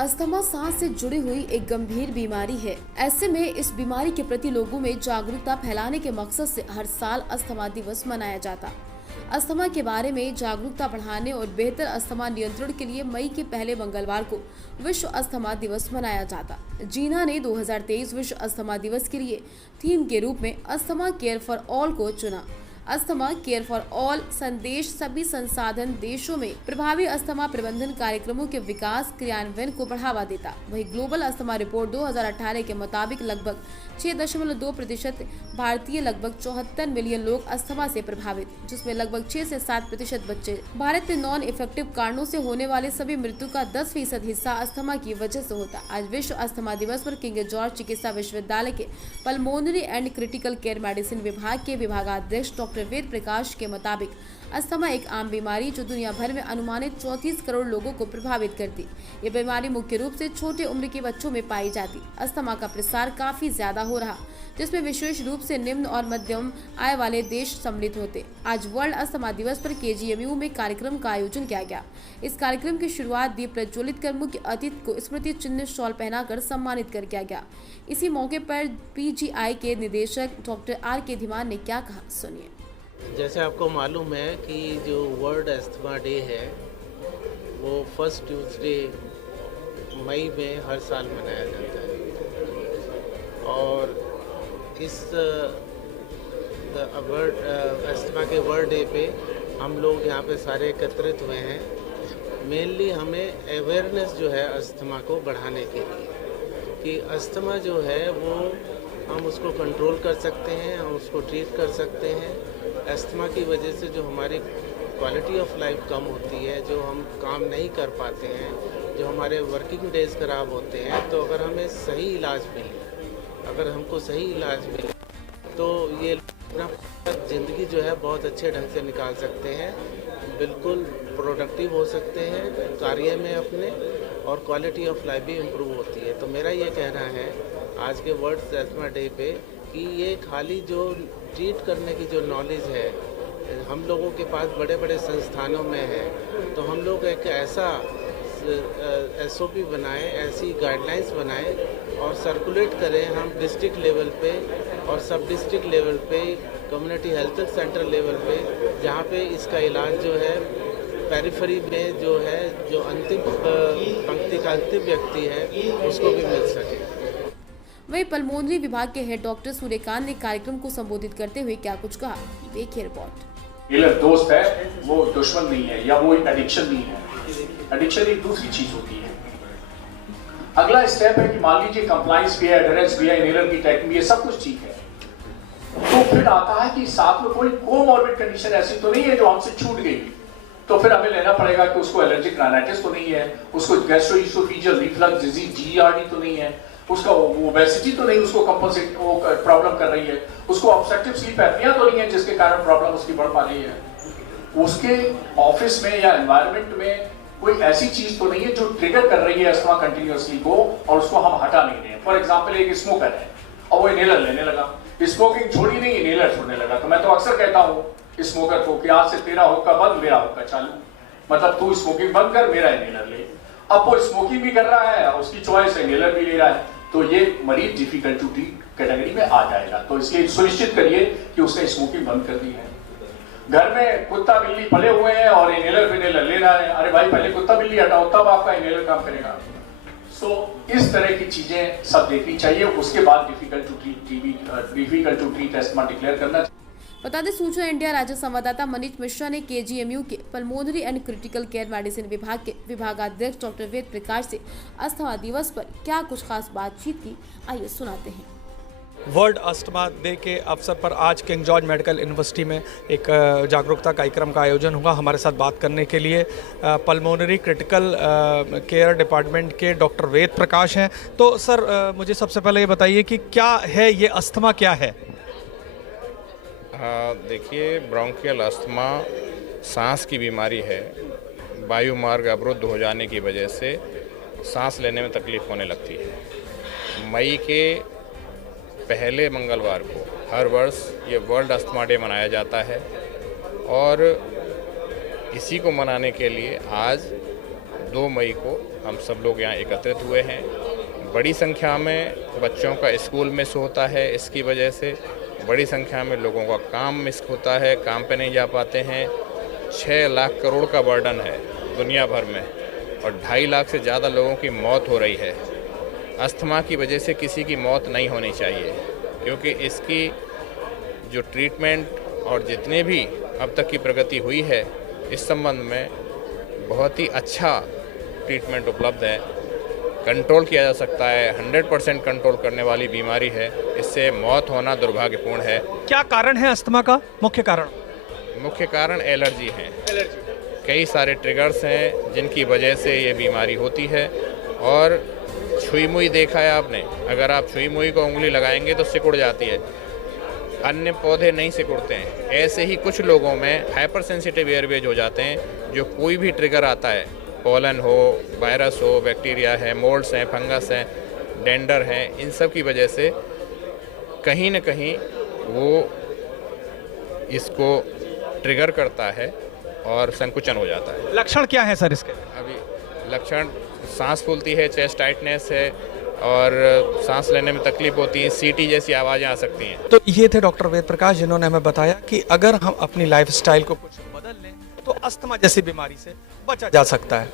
Asthma सांस से जुड़ी हुई एक गंभीर बीमारी है। ऐसे में इस बीमारी के प्रति लोगों में जागरूकता फैलाने के मकसद से हर साल अस्थमा दिवस मनाया जाता। अस्थमा के बारे में जागरूकता बढ़ाने और बेहतर अस्थमा नियंत्रण के लिए मई के पहले मंगलवार को विश्व अस्थमा दिवस मनाया जाता। जीना ने 2023 विश्व अस्थमा दिवस के लिए थीम के रूप में अस्थमा केयर फॉर ऑल को चुना। अस्थमा केयर फॉर ऑल संदेश सभी संसाधन देशों में प्रभावी अस्थमा प्रबंधन कार्यक्रमों के विकास क्रियान्वयन को बढ़ावा देता। वहीं ग्लोबल अस्थमा रिपोर्ट 2018 के मुताबिक लगभग 6.2% भारतीय, लगभग 74 मिलियन लोग अस्थमा से प्रभावित, जिसमें लगभग 6 से 7% बच्चे। भारत में नॉन इफेक्टिव कारणों से होने वाले सभी मृत्यु का 10% हिस्सा अस्थमा की वजह से होता। आज विश्व अस्थमा दिवस पर किंग जॉर्ज चिकित्सा विश्वविद्यालय के pulmonary and critical care medicine विभाग के विभागाध्यक्ष डॉक्टर वेद प्रकाश के मुताबिक अस्थमा एक आम बीमारी जो दुनिया भर में अनुमानित 34 करोड़ लोगों को प्रभावित करती। ये बीमारी मुख्य रूप से छोटे उम्र के बच्चों में पाई जाती। अस्थमा का प्रसार काफी ज्यादा हो रहा, जिसमें विशेष रूप से निम्न और मध्यम आय वाले देश सम्मिलित होते। आज वर्ल्ड अस्थमा दिवस पर KGMU में कार्यक्रम का आयोजन किया गया। इस कार्यक्रम की शुरुआत दीप प्रज्वलित कर मुख्य अतिथि को स्मृति चिन्ह शॉल पहनाकर सम्मानित कर किया गया। इसी मौके पर PGI के निदेशक डॉक्टर RK धीमान ने क्या कहा, सुनिए। जैसे आपको मालूम है कि जो वर्ल्ड अस्थमा डे है वो फर्स्ट ट्यूसडे मई में हर साल मनाया जाता है और इस अस्थमा के वर्ल्ड डे पे हम लोग यहाँ पे सारे एकत्रित हुए हैं। मेनली हमें अवेयरनेस जो है अस्थमा को बढ़ाने के लिए कि अस्थमा जो है वो हम उसको कंट्रोल कर सकते हैं, हम उसको ट्रीट कर सकते हैं। अस्थमा की वजह से जो हमारी क्वालिटी ऑफ लाइफ कम होती है, जो हम काम नहीं कर पाते हैं, जो हमारे वर्किंग डेज ख़राब होते हैं, तो अगर हमें सही इलाज मिले, अगर हमको सही इलाज मिले तो ये अपना ज़िंदगी जो है बहुत अच्छे ढंग से निकाल सकते हैं, बिल्कुल प्रोडक्टिव हो सकते हैं कार्य में अपने, और क्वालिटी ऑफ लाइफ भी इम्प्रूव होती है। तो मेरा ये कहना है आज के वर्ल्ड अस्थमा डे पे कि ये खाली जो ट्रीट करने की जो नॉलेज है हम लोगों के पास बड़े बड़े संस्थानों में है, तो हम लोग एक ऐसा SOP बनाएं, ऐसी गाइडलाइंस बनाएं और सर्कुलेट करें हम डिस्ट्रिक्ट लेवल पे और सब डिस्ट्रिक्ट लेवल पे, कम्युनिटी हेल्थ सेंटर लेवल पे, जहाँ पे इसका इलाज जो है पेरिफेरी में जो है, जो अंतिम पंक्ति का अंतिम व्यक्ति है उसको भी मिल सके। वही पल्मोनरी विभाग के हेड डॉक्टर सूर्यकांत ने कार्यक्रम को संबोधित करते हुए क्या कुछ कहा, देखिए रिपोर्ट। दोस्त है वो दुश्मन नहीं है या वो एडिक्शन नहीं है। एडिक्शन एक दूसरी चीज होती है। अगला स्टेप है कि मान लीजिए कंप्लायंस भी है, एडहेरेंस भी है, इनहेलर की टेक्निक है, सब कुछ ठीक है, तो फिर आता है कि साथ में कोई कोमॉर्बिड कंडीशन ऐसी तो नहीं है जो हमसे छूट गई, तो फिर हमें लेना पड़ेगा कि उसको एलर्जिक राइनाइटिस तो नहीं है, उसको गैस्ट्रोइसोफेजियल रिफ्लक्स डिजीज GERD तो नहीं है, उसका ओबेसिटी तो नहीं उसको कंपनसेट वो प्रॉब्लम कर रही है, उसको ऑब्स्ट्रक्टिव स्लीप एपनिया तो नहीं है जिसके कारण प्रॉब्लम उसकी बढ़ पा रही है, उसके ऑफिस में या एनवायरनमेंट में कोई ऐसी चीज तो नहीं है जो ट्रिगर कर रही है अस्थमा कंटिन्यूअसली को और उसको हम हटा नहीं रहे। फॉर एग्जांपल एक स्मोकर है और वो इनहेलर लेने लगा, स्मोकिंग छोड़ी नहीं, इनहेलर छोड़ने लगा, तो मैं तो अक्सर कहता हूँ स्मोकर को कि आज से तेरा हुक्का बंद, मेरा हुक्का चालू, मतलब तू स्मोकिंग बंद कर, मेरा इनहेलर ले। अब वो स्मोकिंग भी कर रहा है, उसकी चॉइस इनहेलर भी ले रहा है, तो ये मरीज डिफिकल्ट टू ट्रीट कैटेगरी में आ जाएगा। तो इसलिए सुनिश्चित करिए कि उसने स्मोकिंग बंद कर दी है। घर में कुत्ता बिल्ली पले हुए हैं और इनहेलर ले रहा है, अरे भाई पहले कुत्ता बिल्ली हटाओ तब आपका इनहेलर काम करेगा। इस तरह की चीजें सब देखनी चाहिए, उसके बाद difficult to treat asthma declare करना चाहिए। बता दें, सूचना इंडिया राज्य संवाददाता मनीष मिश्रा ने KGMU के pulmonary and critical care medicine विभाग के विभागाध्यक्ष डॉक्टर वेद प्रकाश से अस्थमा दिवस पर क्या कुछ खास बातचीत की, आइए सुनाते हैं। वर्ल्ड अस्थमा डे के अवसर पर आज किंग जॉर्ज मेडिकल यूनिवर्सिटी में एक जागरूकता कार्यक्रम का आयोजन हुआ। हमारे साथ बात करने के लिए पल्मोनरी क्रिटिकल केयर डिपार्टमेंट के डॉक्टर वेद प्रकाश हैं। तो सर मुझे सबसे पहले ये बताइए कि क्या है ये अस्थमा, क्या है? देखिए, ब्रोंकियल अस्थमा सांस की बीमारी है। वायु मार्ग अवरुद्ध हो जाने की वजह से सांस लेने में तकलीफ होने लगती है। मई के पहले मंगलवार को हर वर्ष ये वर्ल्ड अस्थमा डे मनाया जाता है और इसी को मनाने के लिए आज 2 मई को हम सब लोग यहाँ एकत्रित हुए हैं। बड़ी संख्या में बच्चों का स्कूल मिस होता है, इसकी वजह से बड़ी संख्या में लोगों का काम मिस होता है, काम पे नहीं जा पाते हैं। 6 लाख करोड़ का बर्डन है दुनिया भर में और 2.5 लाख से ज़्यादा लोगों की मौत हो रही है। अस्थमा की वजह से किसी की मौत नहीं होनी चाहिए, क्योंकि इसकी जो ट्रीटमेंट और जितने भी अब तक की प्रगति हुई है इस संबंध में बहुत ही अच्छा ट्रीटमेंट उपलब्ध है। कंट्रोल किया जा सकता है, 100% कंट्रोल करने वाली बीमारी है। इससे मौत होना दुर्भाग्यपूर्ण है। क्या कारण है अस्थमा का? मुख्य कारण एलर्जी है। कई सारे ट्रिगर्स हैं जिनकी वजह से ये बीमारी होती है। और छुई मुई देखा है आपने, अगर आप छुई मुई को उंगली लगाएंगे तो सिकुड़ जाती है, अन्य पौधे नहीं सिकुड़ते हैं। ऐसे ही कुछ लोगों में हाइपर सेंसिटिव एयरवेज हो जाते हैं, जो कोई भी ट्रिगर आता है, पोलन हो, वायरस हो, बैक्टीरिया है, मोल्ड्स हैं, फंगस हैं, डेंडर हैं, इन सब की वजह से कहीं न कहीं वो इसको ट्रिगर करता है और संकुचन हो जाता है। लक्षण क्या है सर इसके? अभी लक्षण सांस फूलती है, चेस्ट टाइटनेस है और सांस लेने में तकलीफ होती है, सीटी जैसी आवाज़ें आ सकती हैं। तो ये थे डॉक्टर वेद प्रकाश, जिन्होंने हमें बताया कि अगर हम अपनी लाइफस्टाइल को कुछ बदल लें तो अस्थमा जैसी बीमारी से बचा जा सकता है।